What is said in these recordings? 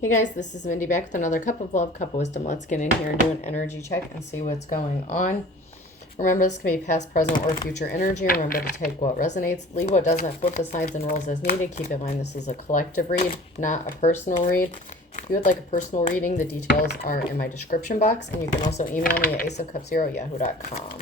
Hey guys, this is Mindy back with another cup of love, cup of wisdom. Let's get in here and do an energy check and see what's going on. Remember, this can be past, present, or future energy. Remember to take what resonates, leave what doesn't, flip the signs and rolls as needed. Keep in mind this is a collective read, not a personal read. If you would like a personal reading, the details are in my description box, and you can also email me at aceofcupzero@yahoo.com.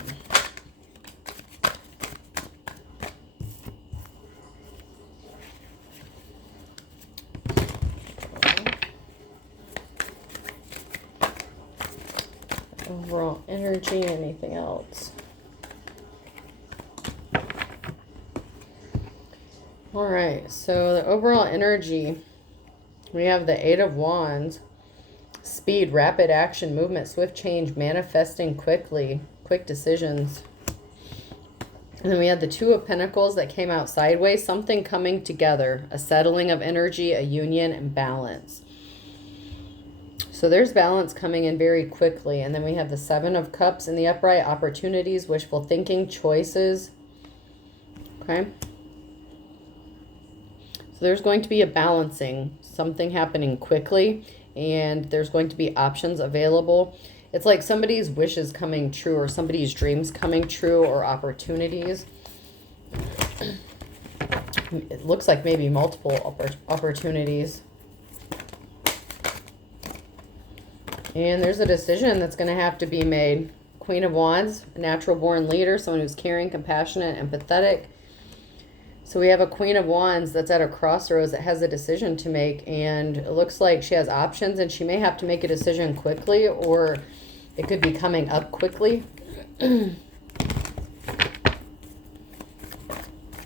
Overall energy, anything else? All right, so the overall energy, we have the Eight of Wands, speed, rapid action, movement, swift change, manifesting quickly, quick decisions. And then we had the Two of Pentacles that came out sideways, something coming together, a settling of energy, a union, and balance. So there's balance coming in very quickly. And then we have the Seven of Cups in the upright, opportunities, wishful thinking, choices. Okay. So there's going to be a balancing, something happening quickly, and there's going to be options available. It's like somebody's wishes coming true or somebody's dreams coming true or opportunities. It looks like maybe multiple opportunities. And there's a decision that's going to have to be made. Queen of Wands, a natural born leader, someone who's caring, compassionate, empathetic. So we have a Queen of Wands that's at a crossroads that has a decision to make. And it looks like she has options and she may have to make a decision quickly, or it could be coming up quickly.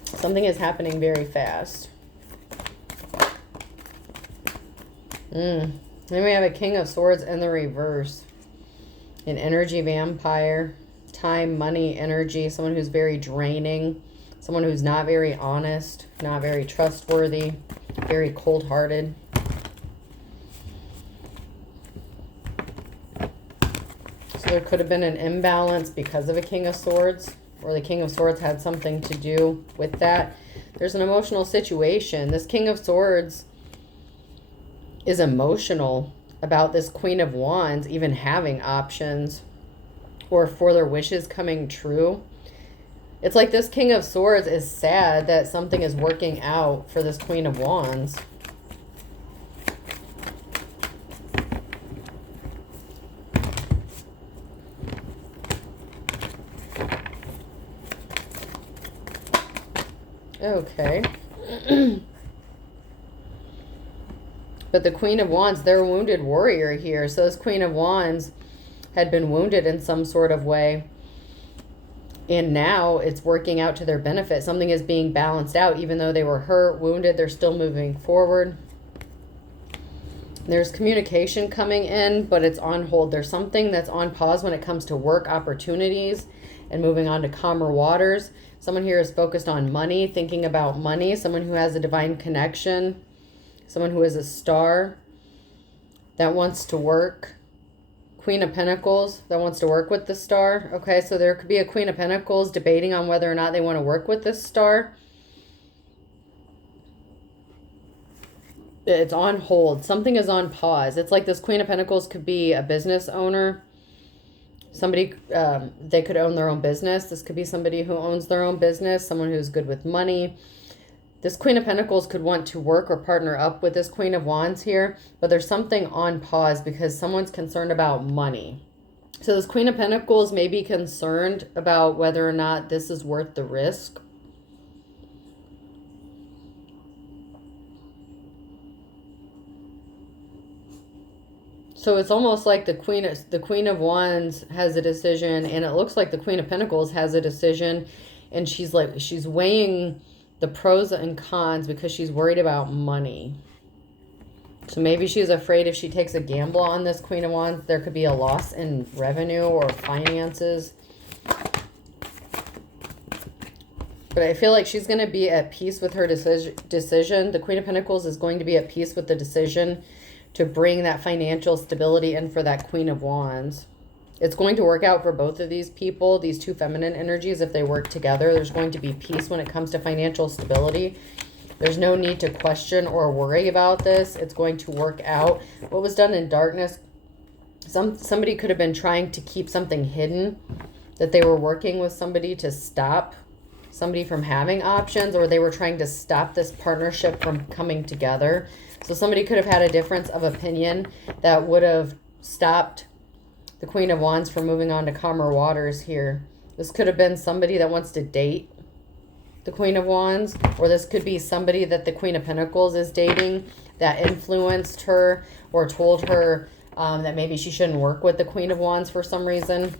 Something is happening very fast. Then we have a King of Swords in the reverse. An energy vampire. Time, money, energy. Someone who's very draining. Someone who's not very honest. Not very trustworthy. Very cold-hearted. So there could have been an imbalance because of a King of Swords. Or the King of Swords had something to do with that. There's an emotional situation. This King of Swords is emotional about this Queen of Wands even having options or for their wishes coming true. It's like this King of Swords is sad that something is working out for this Queen of Wands. Okay. But the Queen of Wands, they're a wounded warrior here. So this Queen of Wands had been wounded in some sort of way. And now it's working out to their benefit. Something is being balanced out. Even though they were hurt, wounded, they're still moving forward. There's communication coming in, but it's on hold. There's something that's on pause when it comes to work opportunities and moving on to calmer waters. Someone here is focused on money, thinking about money. Someone who has a divine connection. Someone who is a star that wants to work. Queen of Pentacles that wants to work with the star. Okay, so there could be a Queen of Pentacles debating on whether or not they want to work with this star. It's on hold. Something is on pause. It's like this Queen of Pentacles could be a business owner. Somebody, they could own their own business. This could be somebody who owns their own business, someone who's good with money. This Queen of Pentacles could want to work or partner up with this Queen of Wands here, but there's something on pause because someone's concerned about money. So this Queen of Pentacles may be concerned about whether or not this is worth the risk. So it's almost like the Queen of Wands has a decision, and it looks like the Queen of Pentacles has a decision, and she's weighing the pros and cons because she's worried about money. So maybe she's afraid if she takes a gamble on this Queen of Wands, there could be a loss in revenue or finances. But I feel like she's going to be at peace with her decision. The Queen of Pentacles is going to be at peace with the decision to bring that financial stability in for that Queen of Wands. It's going to work out for both of these people, these two feminine energies. If they work together, there's going to be peace when it comes to financial stability. There's no need to question or worry about this. It's going to work out. What was done in darkness, somebody could have been trying to keep something hidden, that they were working with somebody to stop somebody from having options, or they were trying to stop this partnership from coming together. So somebody could have had a difference of opinion that would have stopped the Queen of Wands from moving on to calmer waters here. This could have been somebody that wants to date the Queen of Wands, or this could be somebody that the Queen of Pentacles is dating that influenced her or told her that maybe she shouldn't work with the Queen of Wands for some reason.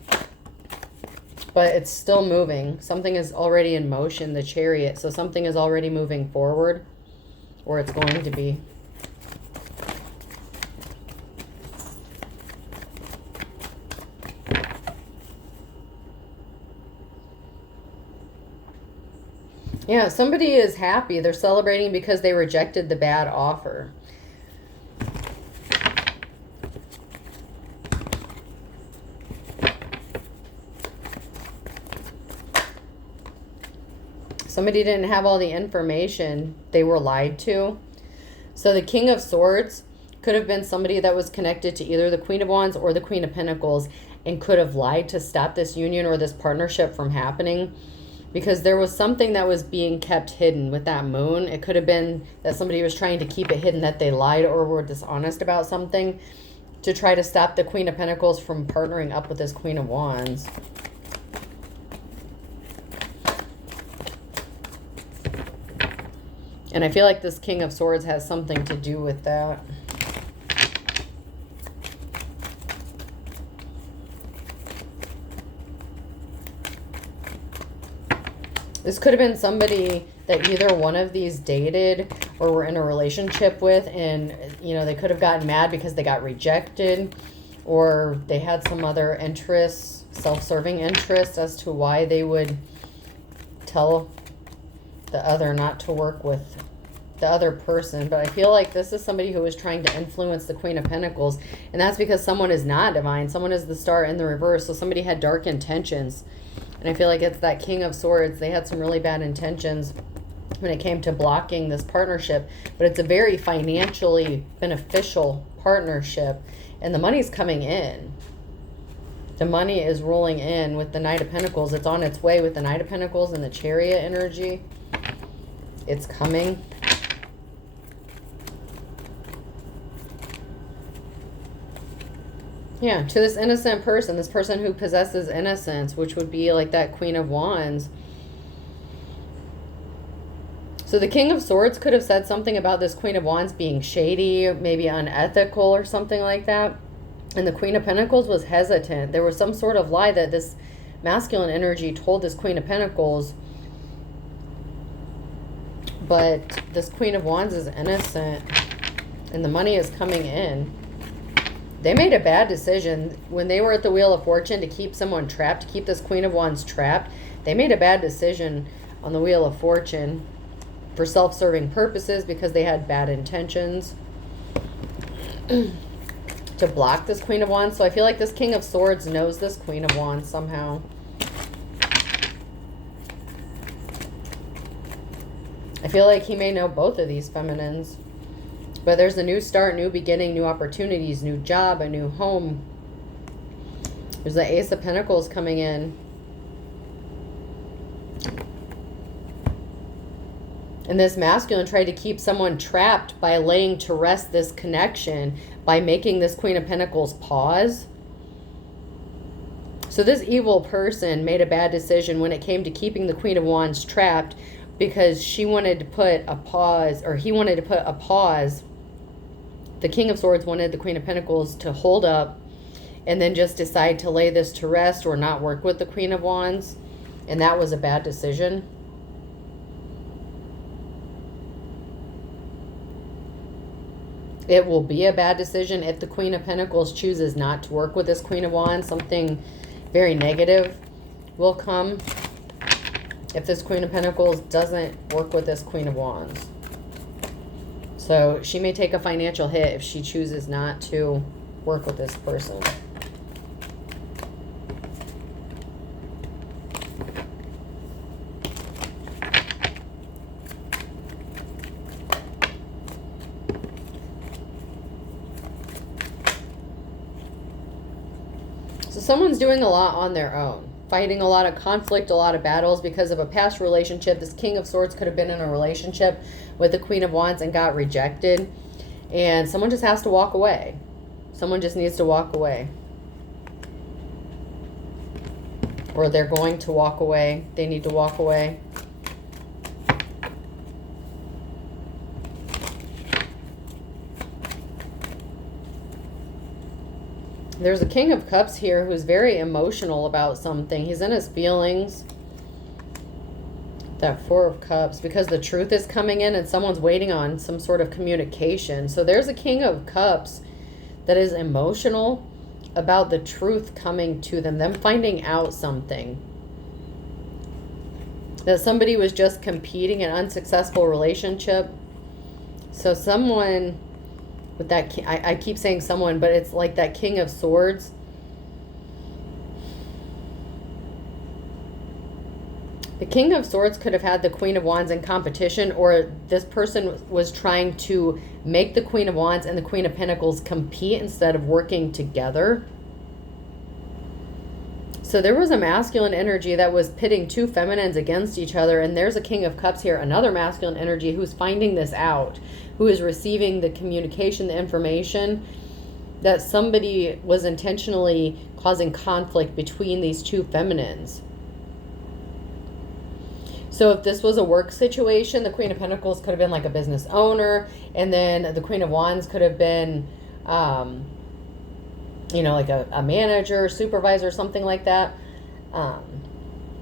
But it's still moving. Something is already in motion, the Chariot. So something is already moving forward, or it's going to be. Yeah, somebody is happy. They're celebrating because they rejected the bad offer. Somebody didn't have all the information. They were lied to. So the King of Swords could have been somebody that was connected to either the Queen of Wands or the Queen of Pentacles and could have lied to stop this union or this partnership from happening, because there was something that was being kept hidden with that moon. It could have been that somebody was trying to keep it hidden, that they lied or were dishonest about something to try to stop the Queen of Pentacles from partnering up with this Queen of Wands. And I feel like this King of Swords has something to do with that. This could have been somebody that either one of these dated or were in a relationship with, and, you know, they could have gotten mad because they got rejected, or they had some other interests, self-serving interests as to why they would tell the other not to work with the other person. But I feel like this is somebody who is trying to influence the Queen of Pentacles, and that's because someone is not divine. Someone is the Star in the reverse, so somebody had dark intentions. And I feel like it's that King of Swords. They had some really bad intentions when it came to blocking this partnership, but it's a very financially beneficial partnership, and the money's coming in. The money is rolling in with the Knight of Pentacles. It's on its way with the Knight of Pentacles and the Chariot energy. It's coming. Yeah, to this innocent person, this person who possesses innocence, which would be like that Queen of Wands. So the King of Swords could have said something about this Queen of Wands being shady, maybe unethical or something like that. And the Queen of Pentacles was hesitant. There was some sort of lie that this masculine energy told this Queen of Pentacles. But this Queen of Wands is innocent, and the money is coming in. They made a bad decision when they were at the Wheel of Fortune to keep someone trapped, to keep this Queen of Wands trapped. They made a bad decision on the Wheel of Fortune for self-serving purposes because they had bad intentions to block this Queen of Wands. So I feel like this King of Swords knows this Queen of Wands somehow. I feel like he may know both of these feminines. But there's a new start, new beginning, new opportunities, new job, a new home. There's the Ace of Pentacles coming in. And this masculine tried to keep someone trapped by laying to rest this connection, by making this Queen of Pentacles pause. So this evil person made a bad decision when it came to keeping the Queen of Wands trapped, because she wanted to put a pause, or he wanted to put a pause. The King of Swords wanted the Queen of Pentacles to hold up and then just decide to lay this to rest or not work with the Queen of Wands. And that was a bad decision. It will be a bad decision if the Queen of Pentacles chooses not to work with this Queen of Wands. Something very negative will come if this Queen of Pentacles doesn't work with this Queen of Wands. So she may take a financial hit if she chooses not to work with this person. So someone's doing a lot on their own, fighting a lot of conflict, a lot of battles because of a past relationship. This King of Swords could have been in a relationship with the Queen of Wands and got rejected. And someone just has to walk away. Someone just needs to walk away. Or they're going to walk away. They need to walk away. There's a King of Cups here who's very emotional about something. He's in his feelings. That Four of Cups, because the truth is coming in and someone's waiting on some sort of communication. So there's a King of Cups that is emotional about the truth coming to them finding out something. That somebody was just competing in an unsuccessful relationship. So someone with that, I keep saying someone, but it's like that King of Swords. The King of Swords could have had the Queen of Wands in competition, or this person was trying to make the Queen of Wands and the Queen of Pentacles compete instead of working together. So there was a masculine energy that was pitting two feminines against each other, and there's a King of Cups here, another masculine energy who's finding this out, who is receiving the communication, the information that somebody was intentionally causing conflict between these two feminines. So if this was a work situation, the Queen of Pentacles could have been like a business owner, and then the Queen of Wands could have been, you know, like a manager, supervisor, something like that.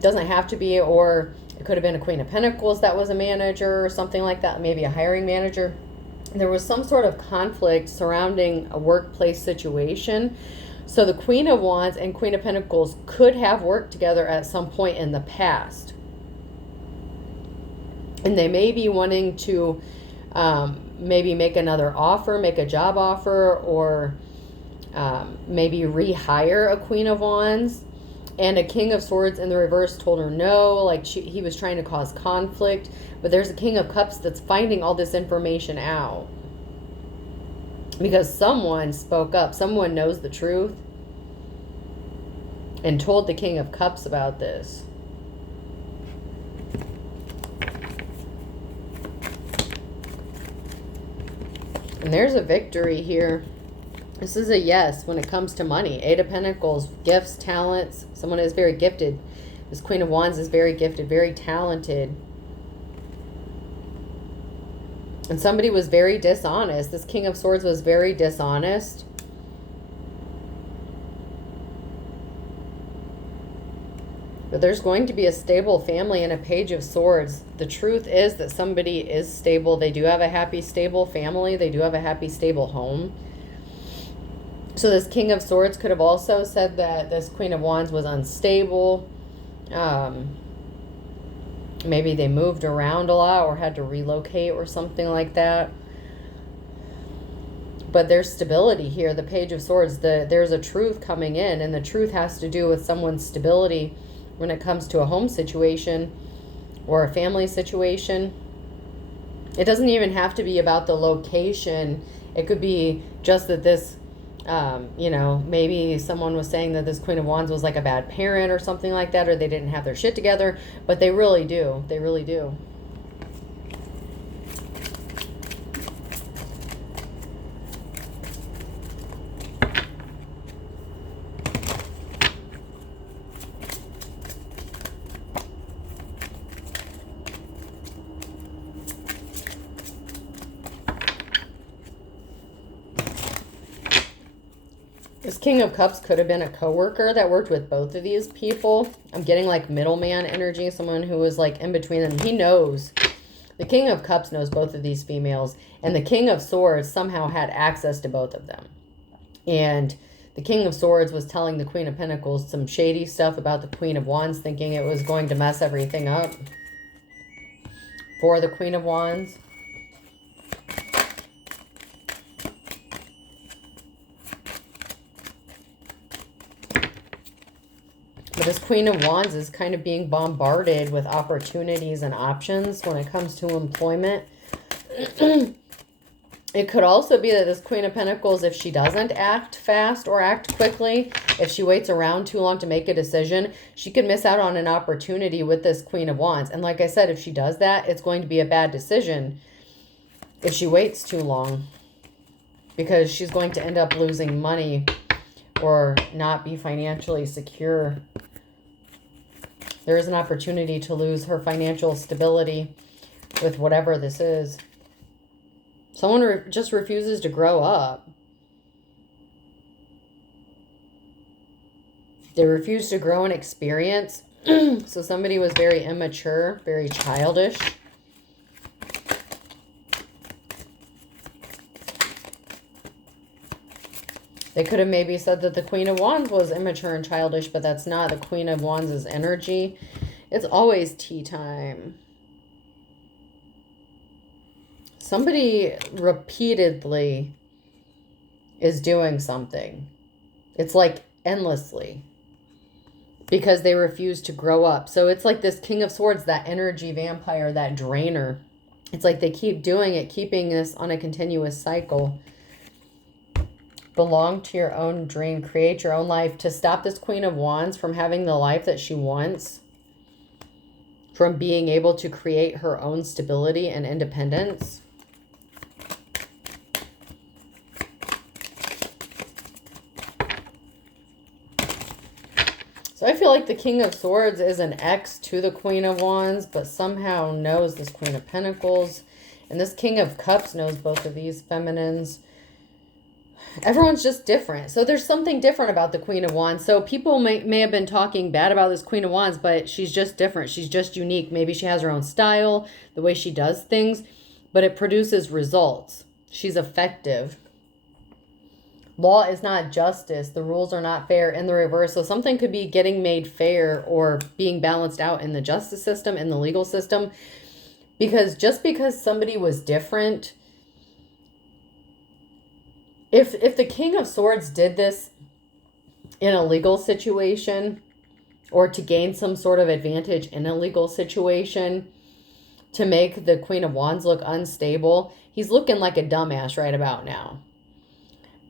Doesn't have to be, or it could have been a Queen of Pentacles that was a manager or something like that, maybe a hiring manager. There was some sort of conflict surrounding a workplace situation. So the Queen of Wands and Queen of Pentacles could have worked together at some point in the past. And they may be wanting to maybe make another offer, make a job offer, or maybe rehire a Queen of Wands. And a King of Swords in the reverse told her no, like he was trying to cause conflict. But there's a King of Cups that's finding all this information out. Because someone spoke up, someone knows the truth, and told the King of Cups about this. And there's a victory here. This is a yes when it comes to money. Eight of Pentacles, gifts, talents. Someone is very gifted. This Queen of Wands is very gifted, very talented. And somebody was very dishonest. This King of Swords was very dishonest. But there's going to be a stable family and a Page of Swords. The truth is that somebody is stable. They do have a happy, stable family. They do have a happy, stable home. So this King of Swords could have also said that this Queen of Wands was unstable. Maybe they moved around a lot or had to relocate or something like that. But there's stability here. The Page of Swords, there's a truth coming in, and the truth has to do with someone's stability when it comes to a home situation or a family situation. It doesn't even have to be about the location. It could be just that this, you know, maybe someone was saying that this Queen of Wands was like a bad parent or something like that, or they didn't have their shit together, but they really do. They really do. This King of Cups could have been a coworker that worked with both of these people. I'm getting like middleman energy, someone who was like in between them. He knows. The King of Cups knows both of these females, and the King of Swords somehow had access to both of them. And the King of Swords was telling the Queen of Pentacles some shady stuff about the Queen of Wands, thinking it was going to mess everything up for the Queen of Wands. But this Queen of Wands is kind of being bombarded with opportunities and options when it comes to employment. It could also be that this Queen of Pentacles, if she doesn't act fast or act quickly, if she waits around too long to make a decision, she could miss out on an opportunity with this Queen of Wands. And like I said, if she does that, it's going to be a bad decision if she waits too long, because she's going to end up losing money or not be financially secure. There is an opportunity to lose her financial stability with whatever this is. Someone just refuses to grow up. They refuse to grow in experience. So somebody was very immature, very childish. They could have maybe said that the Queen of Wands was immature and childish, but that's not the Queen of Wands' energy. It's always tea time. Somebody repeatedly is doing something. It's like endlessly, because they refuse to grow up. So it's like this King of Swords, that energy vampire, that drainer. It's like they keep doing it, keeping this on a continuous cycle. Belong to your own dream. Create your own life. To stop this Queen of Wands from having the life that she wants, from being able to create her own stability and independence. So I feel like the King of Swords is an ex to the Queen of Wands, but somehow knows this Queen of Pentacles. And this King of Cups knows both of these feminines. Everyone's just different. So there's something different about the Queen of Wands. So people may have been talking bad about this Queen of Wands, but she's just different. She's just unique. Maybe she has her own style, the way she does things, but it produces results. She's effective. Law is not justice. The rules are not fair, in the reverse. So something could be getting made fair or being balanced out in the justice system, in the legal system. Because just because somebody was different, if the King of Swords did this in a legal situation, or to gain some sort of advantage in a legal situation, to make the Queen of Wands look unstable, he's looking like a dumbass right about now.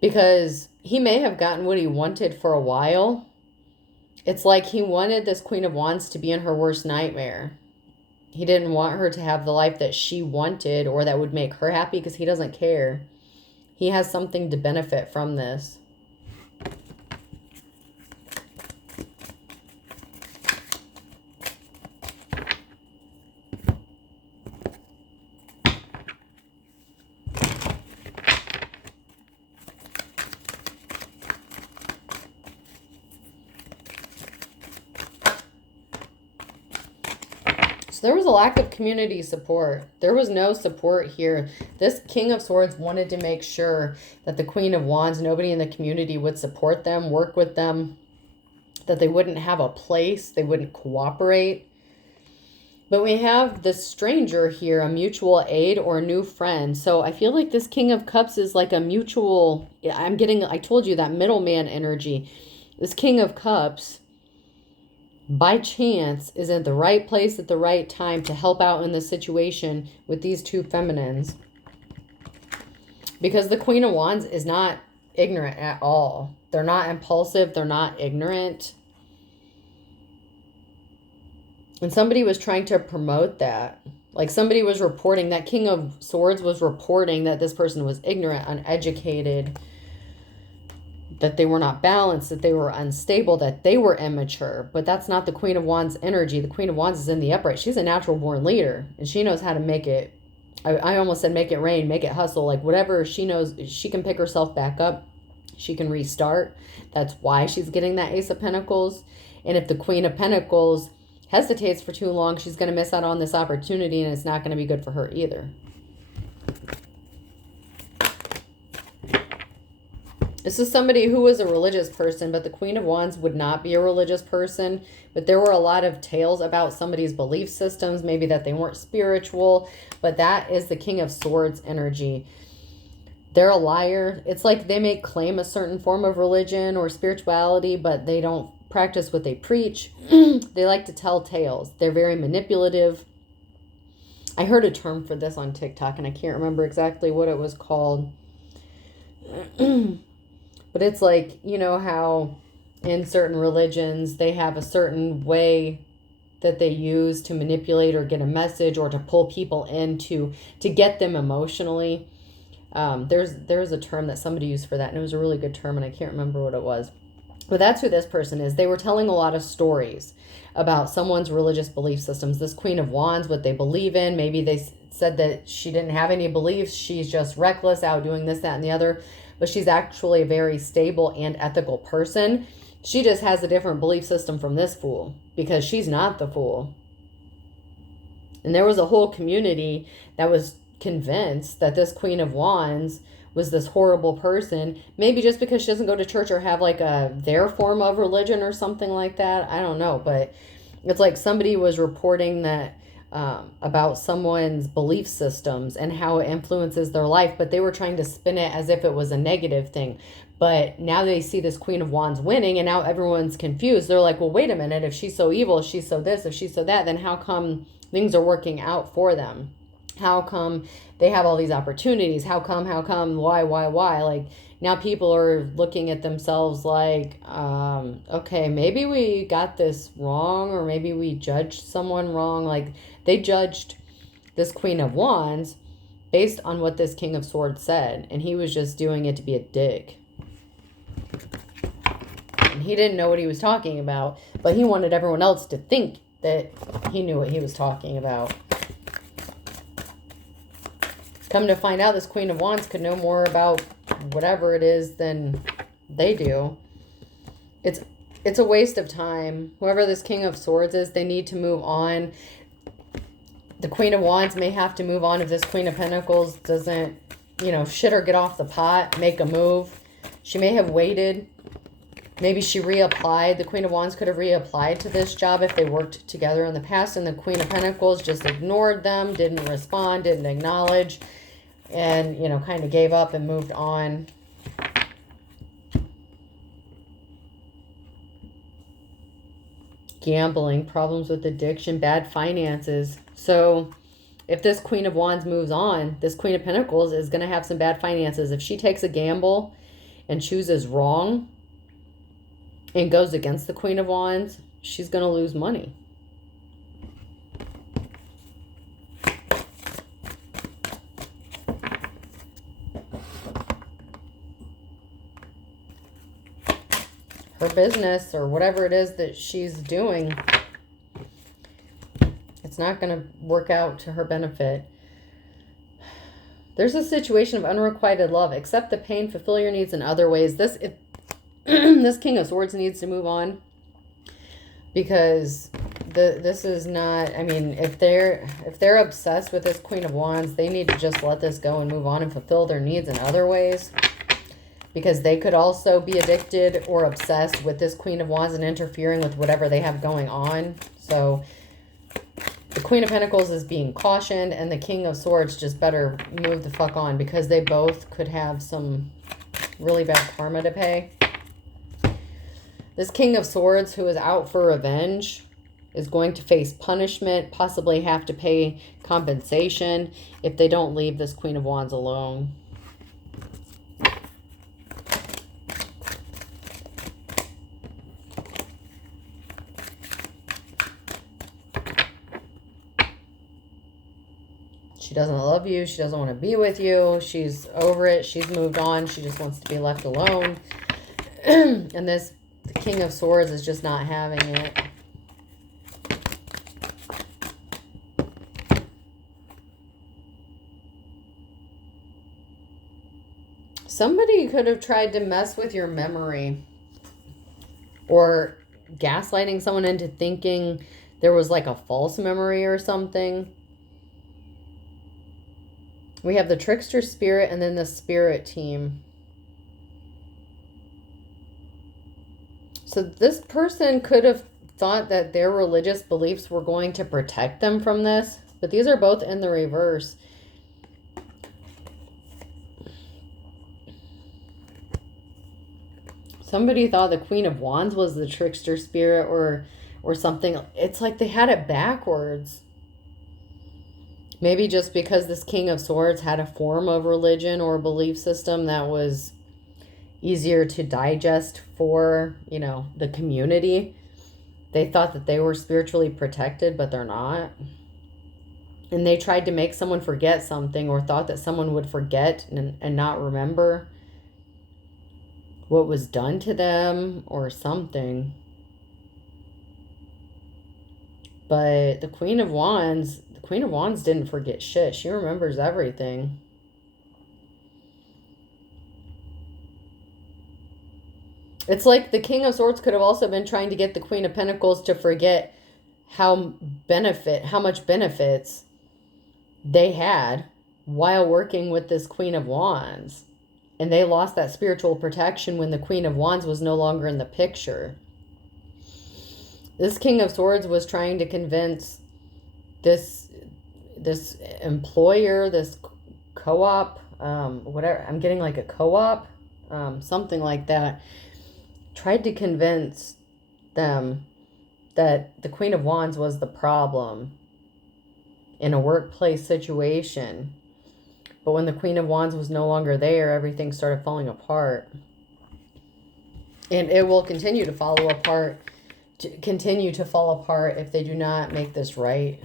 Because he may have gotten what he wanted for a while. It's like he wanted this Queen of Wands to be in her worst nightmare. He didn't want her to have the life that she wanted or that would make her happy, because he doesn't care. He has something to benefit from this. So there was a lack of community support. There was no support here. This King of Swords wanted to make sure that the Queen of Wands, nobody in the community would support them, work with them, that they wouldn't have a place, they wouldn't cooperate. But we have this stranger here, a mutual aid or a new friend. So I feel like this King of Cups is like a mutual, I told you, that middleman energy. This King of Cups, by chance, is in the right place at the right time to help out in this situation with these two feminines. Because the Queen of Wands is not ignorant at all. They're not impulsive. They're not ignorant. And somebody was trying to promote that. Like somebody was reporting, that King of Swords was reporting that this person was ignorant, uneducated, that they were not balanced, that they were unstable, that they were immature. But that's not the Queen of Wands energy. The Queen of Wands is in the upright. She's a natural born leader, and she knows how to make it. I almost said make it rain, make it hustle. Like whatever she knows, she can pick herself back up. She can restart. That's why she's getting that Ace of Pentacles. And if the Queen of Pentacles hesitates for too long, she's going to miss out on this opportunity, and it's not going to be good for her either. This is somebody who was a religious person, but the Queen of Wands would not be a religious person. But there were a lot of tales about somebody's belief systems, maybe that they weren't spiritual. But that is the King of Swords energy. They're a liar. It's like they may claim a certain form of religion or spirituality, but they don't practice what they preach. They like to tell tales. They're very manipulative. I heard a term for this on TikTok, and I can't remember exactly what it was called. But it's like, you know how in certain religions they have a certain way that they use to manipulate or get a message or to pull people in to get them emotionally. There's a term that somebody used for that, and it was a really good term, and I can't remember what it was. But that's who this person is. They were telling a lot of stories about someone's religious belief systems. This Queen of Wands, what they believe in. Maybe they said that she didn't have any beliefs. She's just reckless, out doing this, that, and the other. But she's actually a very stable and ethical person. She just has a different belief system from this fool because she's not the fool. And there was a whole community that was convinced that this Queen of Wands was this horrible person, maybe just because she doesn't go to church or have like their form of religion or something like that. I don't know, but it's like somebody was reporting that about someone's belief systems and how it influences their life, but they were trying to spin it as if it was a negative thing. But now they see this Queen of Wands winning, and now everyone's confused. They're like, well, wait a minute, if she's so evil, if she's so this, if she's so that, then how come things are working out for them? How come they have all these opportunities? How come, why? Like, now people are looking at themselves like, okay, maybe we got this wrong, or maybe we judged someone wrong. Like, they judged this Queen of Wands based on what this King of Swords said, and he was just doing it to be a dick. And he didn't know what he was talking about, but he wanted everyone else to think that he knew what he was talking about. Come to find out, this Queen of Wands could know more about whatever it is than they do. It's a waste of time. Whoever this King of Swords is, they need to move on. The Queen of Wands may have to move on if this Queen of Pentacles doesn't, shit or get off the pot, make a move. She may have waited. Maybe she reapplied. The Queen of Wands could have reapplied to this job if they worked together in the past, and the Queen of Pentacles just ignored them, didn't respond, didn't acknowledge, and, kind of gave up and moved on. Gambling, problems with addiction, bad finances. So if this Queen of Wands moves on, this Queen of Pentacles is going to have some bad finances. If she takes a gamble and chooses wrong and goes against the Queen of Wands, she's going to lose money. Her business or whatever it is that she's doing, it's not going to work out to her benefit. There's a situation of unrequited love. Accept the pain, fulfill your needs in other ways. This King of Swords needs to move on, because this is not, if they're obsessed with this Queen of Wands, they need to just let this go and move on and fulfill their needs in other ways, because they could also be addicted or obsessed with this Queen of Wands and interfering with whatever they have going on. So the Queen of Pentacles is being cautioned, and the King of Swords just better move the fuck on, because they both could have some really bad karma to pay. This King of Swords, who is out for revenge, is going to face punishment, possibly have to pay compensation if they don't leave this Queen of Wands alone. She doesn't love you. She doesn't want to be with you. She's over it. She's moved on. She just wants to be left alone. And this King of Swords is just not having it. Somebody could have tried to mess with your memory, or gaslighting someone into thinking there was like a false memory or something. We have the Trickster Spirit and then the Spirit Team. So this person could have thought that their religious beliefs were going to protect them from this, but these are both in the reverse. Somebody thought the Queen of Wands was the Trickster Spirit or something. It's like they had it backwards. Maybe just because this King of Swords had a form of religion or belief system that was easier to digest for, you know, the community. They thought that they were spiritually protected, but they're not. And they tried to make someone forget something, or thought that someone would forget and not remember what was done to them or something. But the Queen of Wands didn't forget shit. She remembers everything. It's like the King of Swords could have also been trying to get the Queen of Pentacles to forget how much benefits they had while working with this Queen of Wands. And they lost that spiritual protection when the Queen of Wands was no longer in the picture. This King of Swords was trying to convince this employer, this co-op, whatever, I'm getting like a co-op, something like that, tried to convince them that the Queen of Wands was the problem in a workplace situation. But when the Queen of Wands was no longer there, everything started falling apart. And it will continue to fall apart if they do not make this right.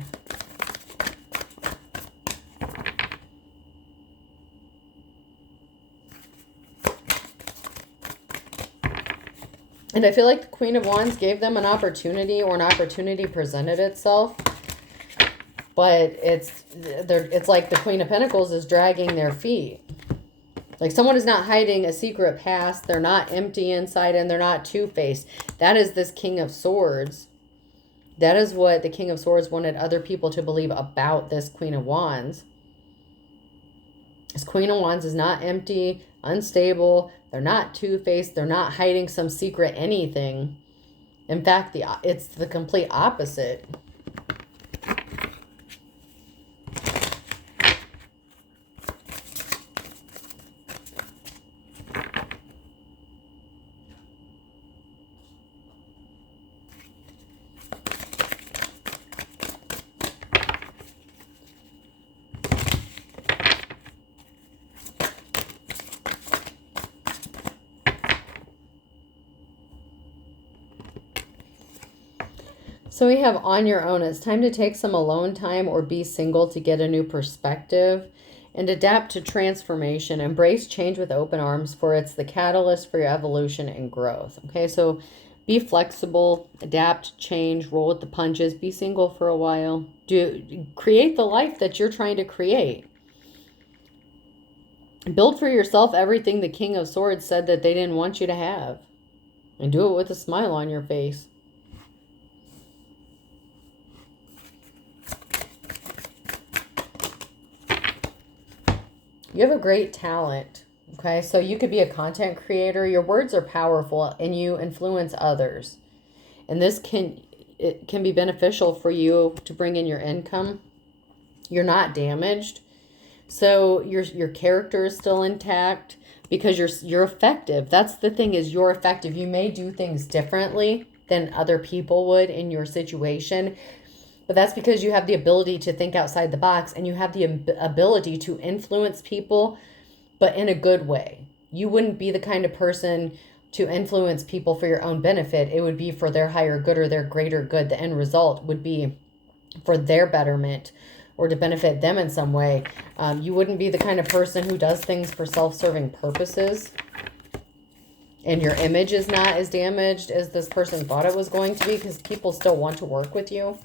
And I feel like the Queen of Wands gave them an opportunity, or an opportunity presented itself. But it's like the Queen of Pentacles is dragging their feet. Like someone is not hiding a secret past. They're not empty inside, and they're not two-faced. That is this King of Swords. That is what the King of Swords wanted other people to believe about this Queen of Wands. This Queen of Wands is not empty, unstable. They're not two-faced. They're not hiding some secret anything. In fact, it's the complete opposite. So we have on your own. It's time to take some alone time or be single to get a new perspective and adapt to transformation. Embrace change with open arms, for it's the catalyst for your evolution and growth. Okay, so be flexible, adapt, change, roll with the punches, be single for a while. Create the life that you're trying to create. Build for yourself everything the King of Swords said that they didn't want you to have. And do it with a smile on your face. You have a great talent, okay? So you could be a content creator. Your words are powerful and you influence others. And this can be beneficial for you to bring in your income. You're not damaged. So your character is still intact because you're effective. That's the thing, is you're effective. You may do things differently than other people would in your situation, but that's because you have the ability to think outside the box, and you have the ability to influence people, but in a good way. You wouldn't be the kind of person to influence people for your own benefit. It would be for their higher good or their greater good. The end result would be for their betterment or to benefit them in some way. You wouldn't be the kind of person who does things for self-serving purposes, and your image is not as damaged as this person thought it was going to be, because people still want to work with you.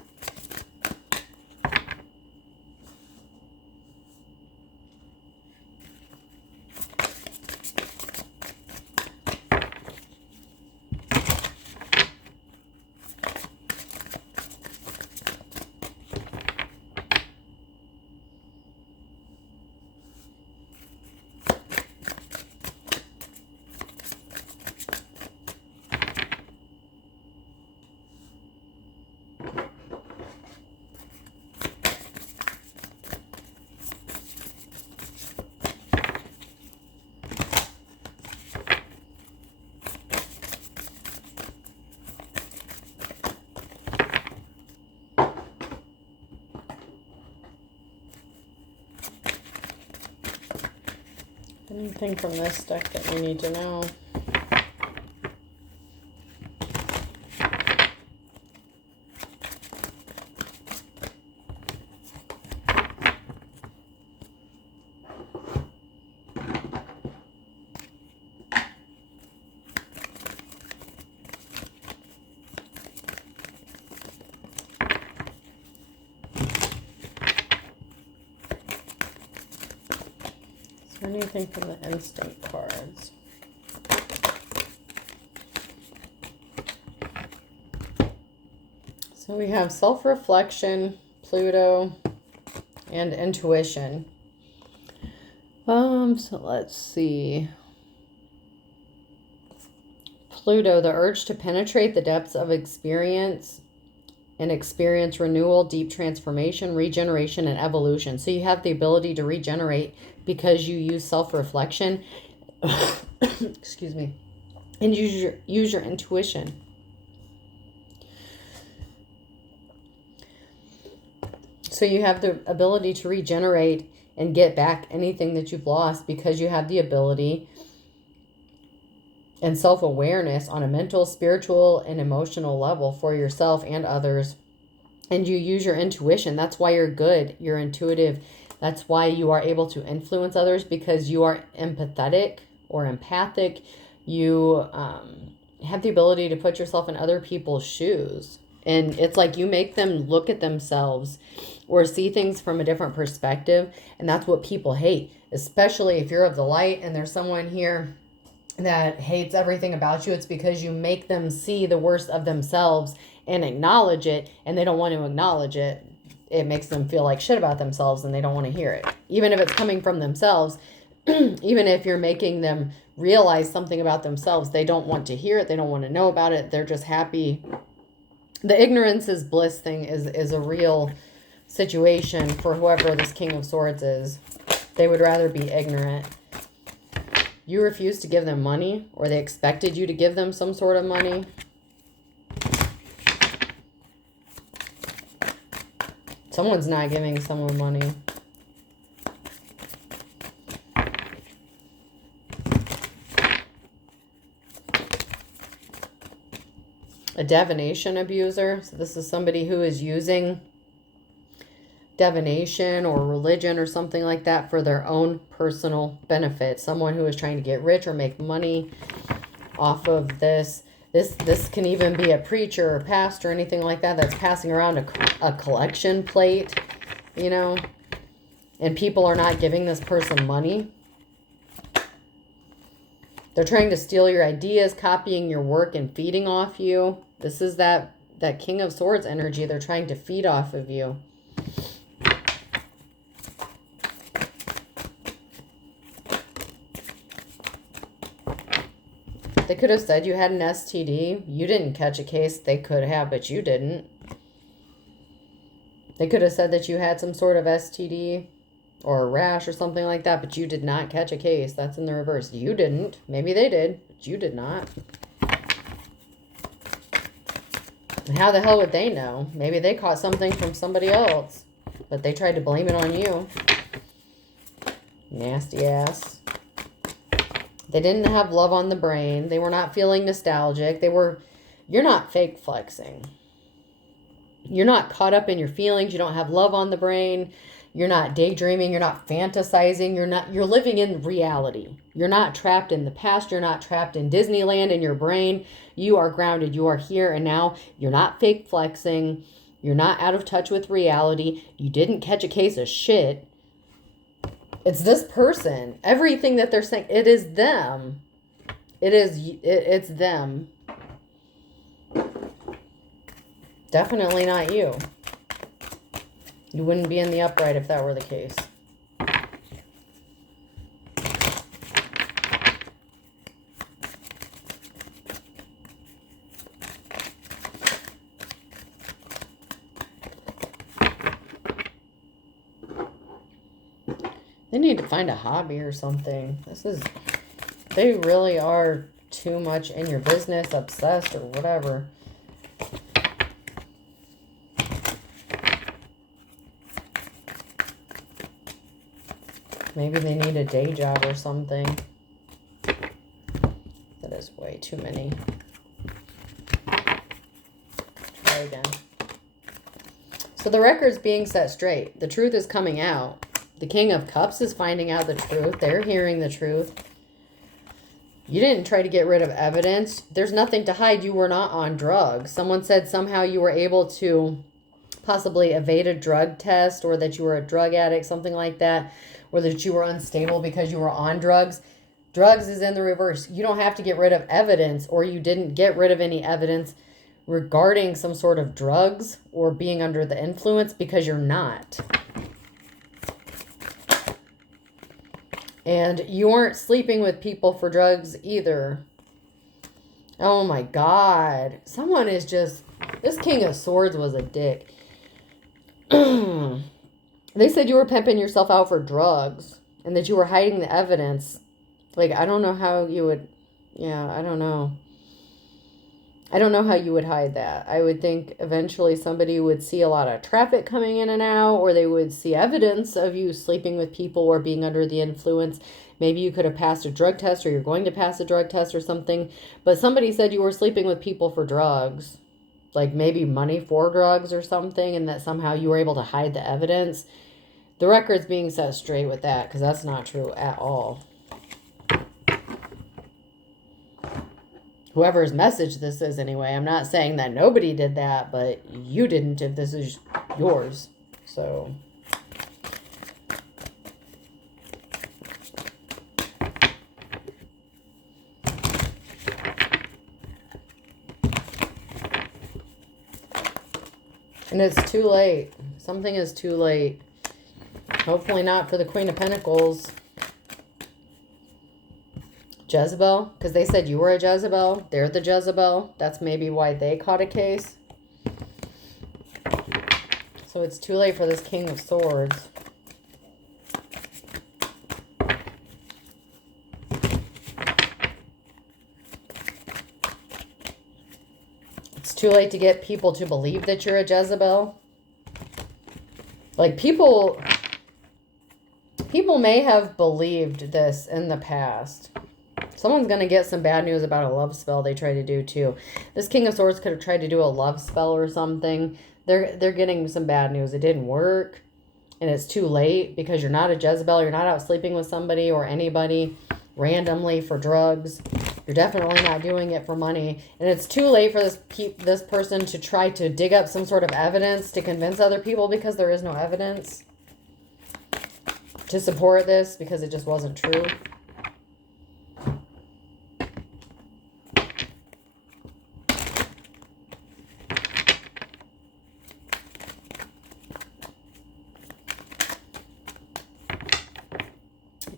Anything from this deck that we need to know? Anything from the instant cards? So we have self-reflection, Pluto, and intuition. So let's see. Pluto, the urge to penetrate the depths of experience and experience renewal, deep transformation, regeneration, and evolution. So you have the ability to regenerate because you use self-reflection, excuse me, and use your intuition. So you have the ability to regenerate and get back anything that you've lost because you have the ability and self-awareness on a mental, spiritual, and emotional level for yourself and others. And you use your intuition. That's why you're good. You're intuitive. That's why you are able to influence others, because you are empathetic or empathic. You have the ability to put yourself in other people's shoes. And it's like you make them look at themselves or see things from a different perspective. And that's what people hate, especially if you're of the light and there's someone here that hates everything about you. It's because you make them see the worst of themselves and acknowledge it, and they don't want to acknowledge it. It makes them feel like shit about themselves and they don't want to hear it. Even if it's coming from themselves, even if you're making them realize something about themselves, they don't want to hear it. They don't want to know about it. They're just happy. The ignorance is bliss thing is a real situation for whoever this King of Swords is. They would rather be ignorant. You refused to give them money, or they expected you to give them some sort of money. Someone's not giving someone money. A divination abuser. So this is somebody who is using divination or religion or something like that for their own personal benefit. Someone who is trying to get rich or make money off of this. This can even be a preacher or pastor or anything like that that's passing around a collection plate, you know, and people are not giving this person money. They're trying to steal your ideas, copying your work, and feeding off you. This is that King of Swords energy. They're trying to feed off of you. They could have said you had an STD. You didn't catch a case. They could have, but you didn't. They could have said that you had some sort of STD or a rash or something like that, but you did not catch a case. That's in the reverse. You didn't. Maybe they did, but you did not. And how the hell would they know? Maybe they caught something from somebody else, but they tried to blame it on you. Nasty ass. They didn't have love on the brain. They were not feeling nostalgic. You're not fake flexing. You're not caught up in your feelings. You don't have love on the brain. You're not daydreaming. You're not fantasizing. You're living in reality. You're not trapped in the past. You're not trapped in Disneyland in your brain. You are grounded. You are here and now. You're not fake flexing. You're not out of touch with reality. You didn't catch a case of shit. It's this person. Everything that they're saying, it is them. It's them. Definitely not you. You wouldn't be in the upright if that were the case. They need to find a hobby or something. They really are too much in your business, obsessed or whatever. Maybe they need a day job or something. That is way too many. Try again. So the record's being set straight. The truth is coming out. The King of Cups is finding out the truth. They're hearing the truth. You didn't try to get rid of evidence. There's nothing to hide. You were not on drugs. Someone said somehow you were able to possibly evade a drug test, or that you were a drug addict, something like that, or that you were unstable because you were on drugs. Drugs is in the reverse. You don't have to get rid of evidence, or you didn't get rid of any evidence regarding some sort of drugs or being under the influence, because you're not. And you weren't sleeping with people for drugs either. Oh my God. Someone is just... This King of Swords was a dick. They said you were pimping yourself out for drugs and that you were hiding the evidence. Like, I don't know how you would... Yeah, I don't know. I don't know how you would hide that. I would think eventually somebody would see a lot of traffic coming in and out, or they would see evidence of you sleeping with people or being under the influence. Maybe you could have passed a drug test, or you're going to pass a drug test or something. But somebody said you were sleeping with people for drugs, like maybe money for drugs or something, and that somehow you were able to hide the evidence. The record's being set straight with that, because that's not true at all. Whoever's message this is anyway. I'm not saying that nobody did that, but you didn't if this is yours. So... And it's too late. Something is too late. Hopefully not for the Queen of Pentacles. Jezebel, because they said you were a Jezebel. They're the Jezebel. That's maybe why they caught a case. So it's too late for this King of Swords. It's too late to get people to believe that you're a Jezebel. Like, people may have believed this in the past. Someone's going to get some bad news about a love spell they tried to do too. This King of Swords could have tried to do a love spell or something. They're getting some bad news. It didn't work. And it's too late, because you're not a Jezebel. You're not out sleeping with somebody or anybody randomly for drugs. You're definitely not doing it for money. And it's too late for this person to try to dig up some sort of evidence to convince other people, because there is no evidence to support this, because it just wasn't true.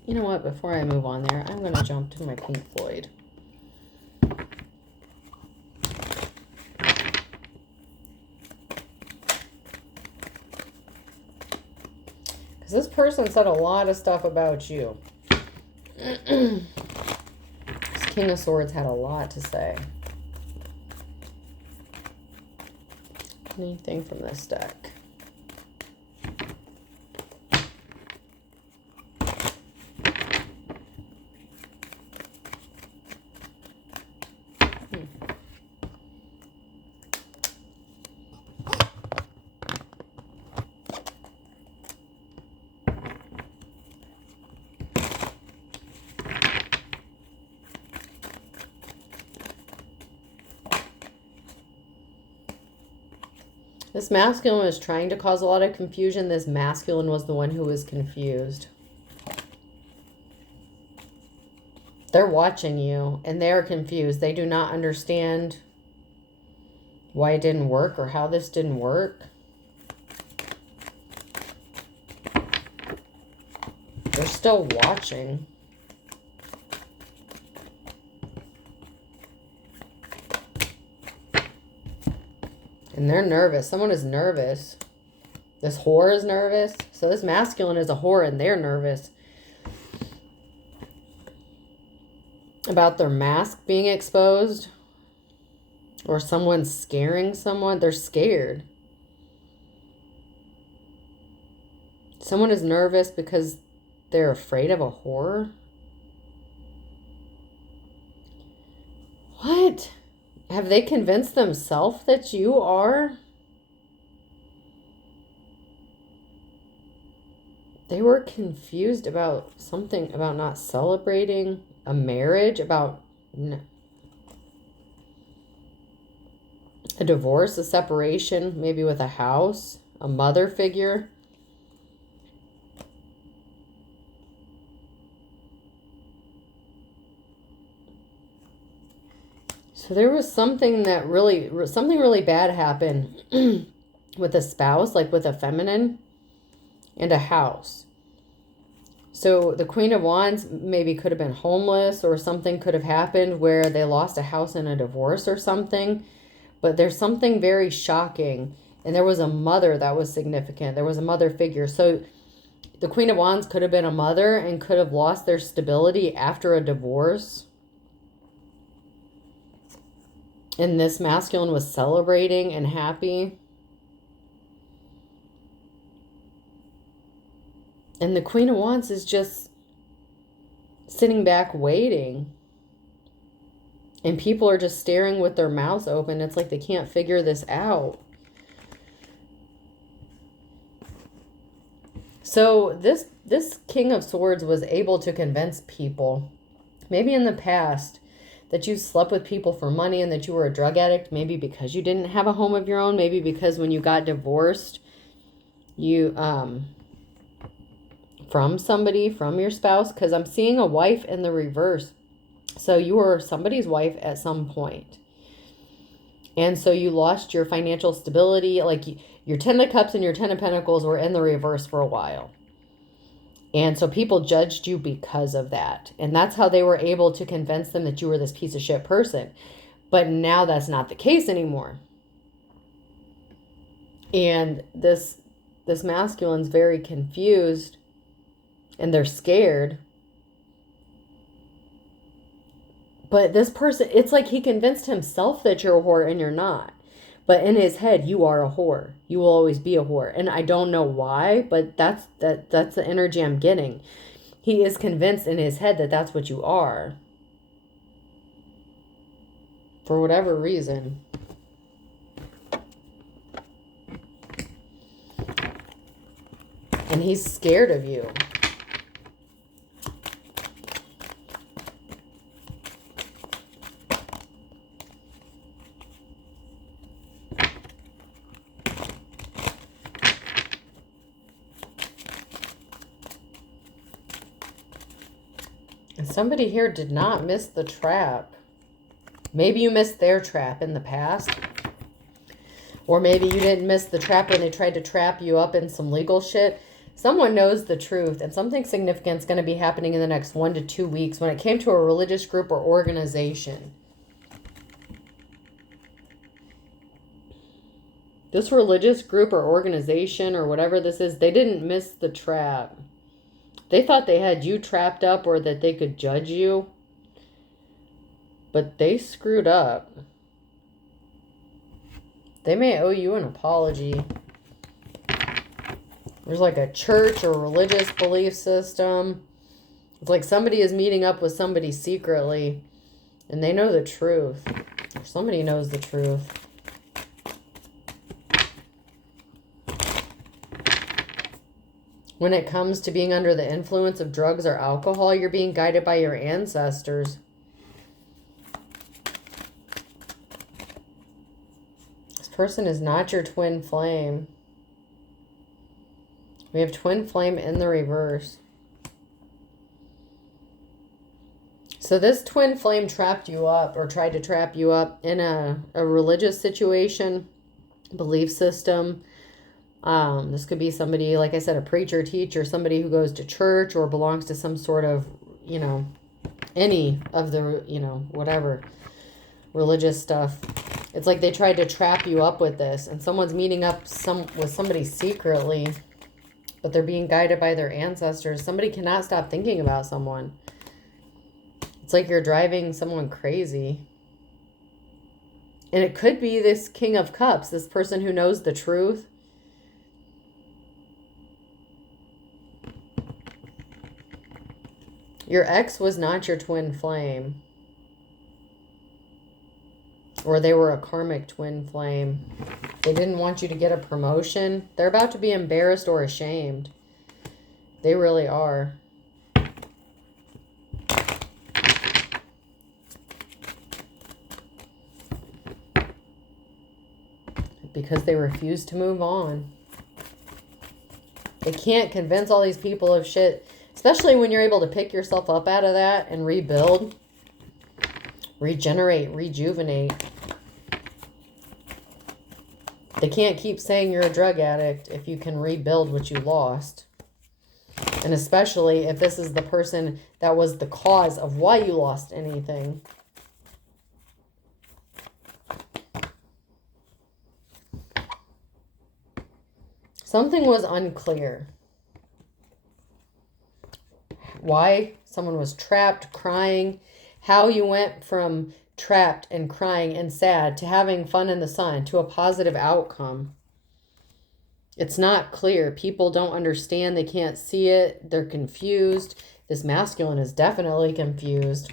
You know what? Before I move on there, I'm going to jump to my Pink Floyd. Because this person said a lot of stuff about you. This King of Swords had a lot to say. Anything from this deck? This masculine was trying to cause a lot of confusion. This masculine was the one who was confused. They're watching you and they're confused. They do not understand why it didn't work or how this didn't work. They're still watching. And they're nervous. Someone is nervous. This whore is nervous. So this masculine is a whore and they're nervous about their mask being exposed. Or someone scaring someone. They're scared. Someone is nervous because they're afraid of a whore. What? Have they convinced themselves that you are? They were confused about something, about not celebrating a marriage, about a divorce, a separation, maybe with a house, a mother figure. So there was something really bad happened with a spouse, like with a feminine, and a house. So the Queen of Wands maybe could have been homeless, or something could have happened where they lost a house in a divorce or something. But there's something very shocking. And there was a mother that was significant. There was a mother figure. So the Queen of Wands could have been a mother and could have lost their stability after a divorce. And this masculine was celebrating and happy. And the Queen of Wands is just sitting back waiting. And people are just staring with their mouths open. It's like they can't figure this out. So this King of Swords was able to convince people, maybe in the past, that you slept with people for money and that you were a drug addict, maybe because you didn't have a home of your own, maybe because when you got divorced, you from somebody, from your spouse, because I'm seeing a wife in the reverse. So you were somebody's wife at some point. And so you lost your financial stability. Like your 10 of Cups and your 10 of Pentacles were in the reverse for a while. And so people judged you because of that. And that's how they were able to convince them that you were this piece of shit person. But now that's not the case anymore. And this masculine's very confused. And they're scared. But this person, it's like he convinced himself that you're a whore and you're not. But in his head, you are a whore. You will always be a whore. And I don't know why, but that's the energy I'm getting. He is convinced in his head that that's what you are. For whatever reason. And he's scared of you. And somebody here did not miss the trap. Maybe you missed their trap in the past. Or maybe you didn't miss the trap when they tried to trap you up in some legal shit. Someone knows the truth, and something significant is going to be happening in the next 1 to 2 weeks when it came to a religious group or organization. This religious group or organization or whatever this is, they didn't miss the trap. They thought they had you trapped up or that they could judge you. But they screwed up. They may owe you an apology. There's like a church or religious belief system. It's like somebody is meeting up with somebody secretly. And they know the truth. Or somebody knows the truth. When it comes to being under the influence of drugs or alcohol, you're being guided by your ancestors. This person is not your twin flame. We have twin flame in the reverse. So this twin flame trapped you up or tried to trap you up in a religious situation, belief system. This could be somebody, like I said, a preacher, teacher, somebody who goes to church or belongs to some sort of, any of the, whatever religious stuff. It's like they tried to trap you up with this, and someone's meeting up with somebody secretly, but they're being guided by their ancestors. Somebody cannot stop thinking about someone. It's like you're driving someone crazy. And it could be this King of Cups, this person who knows the truth. Your ex was not your twin flame. Or they were a karmic twin flame. They didn't want you to get a promotion. They're about to be embarrassed or ashamed. They really are. Because they refuse to move on. They can't convince all these people of shit. Especially when you're able to pick yourself up out of that and rebuild. Regenerate, rejuvenate. They can't keep saying you're a drug addict if you can rebuild what you lost. And especially if this is the person that was the cause of why you lost anything. Something was unclear. Why someone was trapped, crying. How you went from trapped and crying and sad to having fun in the sun to a positive outcome. It's not clear. People don't understand. They can't see it. They're confused. This masculine is definitely confused.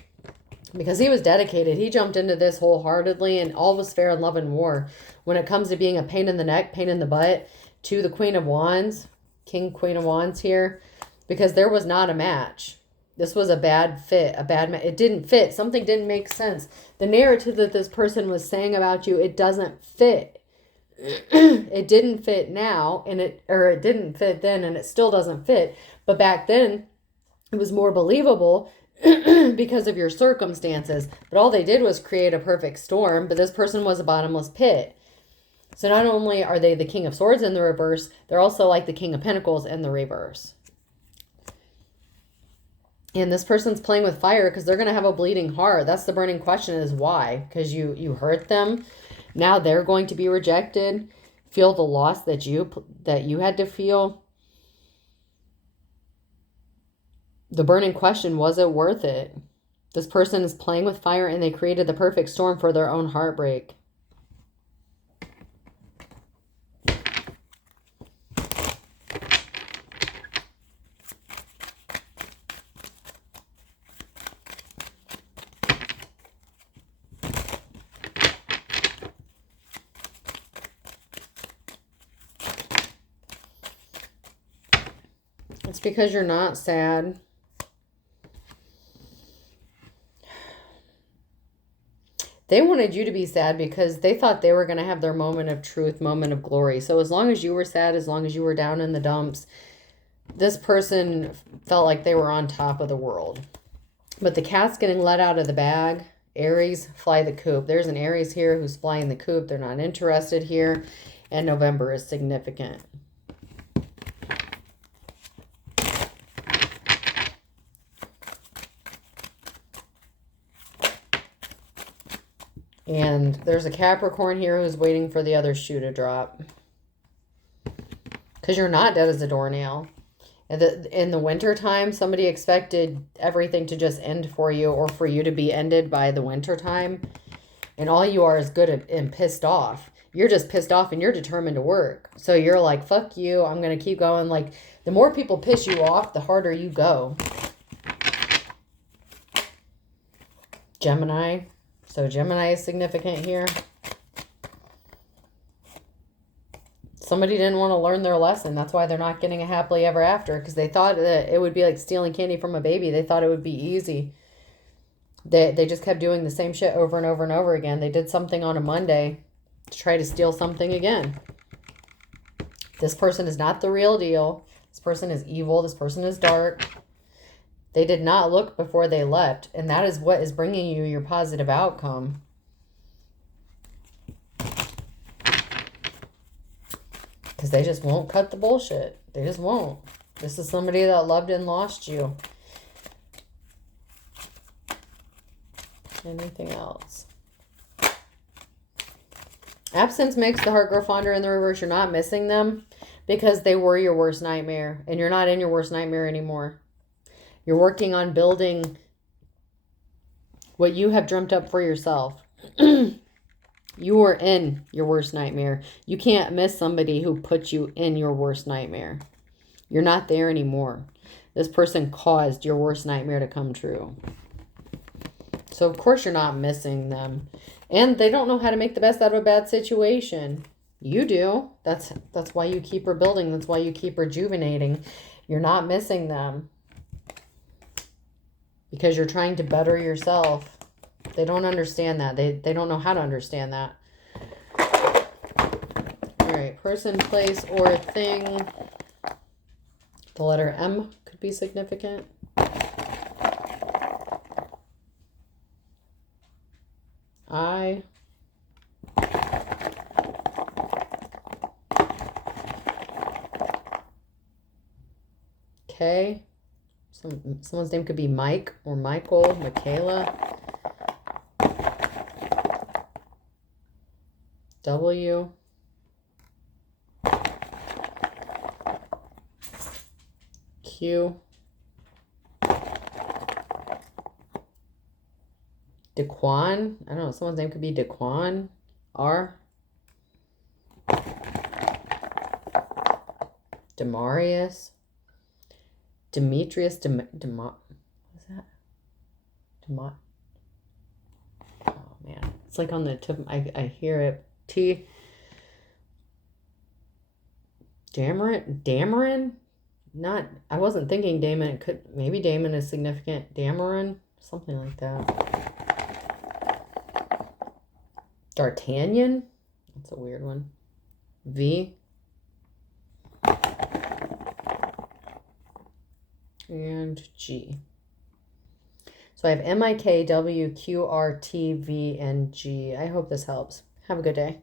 Because he was dedicated. He jumped into this wholeheartedly and all was fair in love and war. When it comes to being a pain in the neck, pain in the butt, to the Queen of Wands, King, Queen of Wands here, because there was not a match. This was a bad fit, it didn't fit. Something didn't make sense. The narrative that this person was saying about you, it doesn't fit. It didn't fit now, it didn't fit then, and it still doesn't fit. But back then, it was more believable because of your circumstances. But all they did was create a perfect storm, but this person was a bottomless pit. So not only are they the King of Swords in the reverse, they're also like the King of Pentacles in the reverse. And this person's playing with fire because they're going to have a bleeding heart. That's the burning question, is why? Because you hurt them. Now they're going to be rejected. Feel the loss that you had to feel. The burning question, was it worth it? This person is playing with fire and they created the perfect storm for their own heartbreak. It's because you're not sad. They wanted you to be sad because they thought they were going to have their moment of truth, moment of glory. So as long as you were sad, as long as you were down in the dumps, this person felt like they were on top of the world. But the cat's getting let out of the bag. Aries, fly the coop. There's an Aries here who's flying the coop. They're not interested here. And November is significant. And there's a Capricorn here who's waiting for the other shoe to drop. Because you're not dead as a doornail. In the winter time, somebody expected everything to just end for you, or for you to be ended by the winter time. And all you are is good and pissed off. You're just pissed off and you're determined to work. So you're like, fuck you, I'm going to keep going. Like, the more people piss you off, the harder you go. Gemini. So Gemini is significant here. Somebody didn't want to learn their lesson. That's why they're not getting a happily ever after. Because they thought that it would be like stealing candy from a baby. They thought it would be easy. They just kept doing the same shit over and over and over again. They did something on a Monday to try to steal something again. This person is not the real deal. This person is evil. This person is dark. They did not look before they leapt. And that is what is bringing you your positive outcome. Because they just won't cut the bullshit. They just won't. This is somebody that loved and lost you. Anything else? Absence makes the heart grow fonder in the reverse. You're not missing them because they were your worst nightmare. And you're not in your worst nightmare anymore. You're working on building what you have dreamt up for yourself. You were in your worst nightmare. You can't miss somebody who put you in your worst nightmare. You're not there anymore. This person caused your worst nightmare to come true. So, of course, you're not missing them. And they don't know how to make the best out of a bad situation. You do. That's why you keep rebuilding. That's why you keep rejuvenating. You're not missing them. Because you're trying to better yourself. They don't understand that. They don't know how to understand that. All right. Person, place, or thing. The letter M could be significant. I. K. Someone's name could be Mike or Michael, Michaela. W. Q. Daquan. I don't know. Someone's name could be Daquan. R. Demarius. Demetrius. What is that? Oh, man. It's like on the tip. I hear it. T. Dameron? Not, I wasn't thinking Damon. It could, maybe Damon is significant. Dameron? Something like that. D'Artagnan? That's a weird one. V. And G. So I have M, I, K, W, Q, R, T, V, and G. I hope this helps. Have a good day.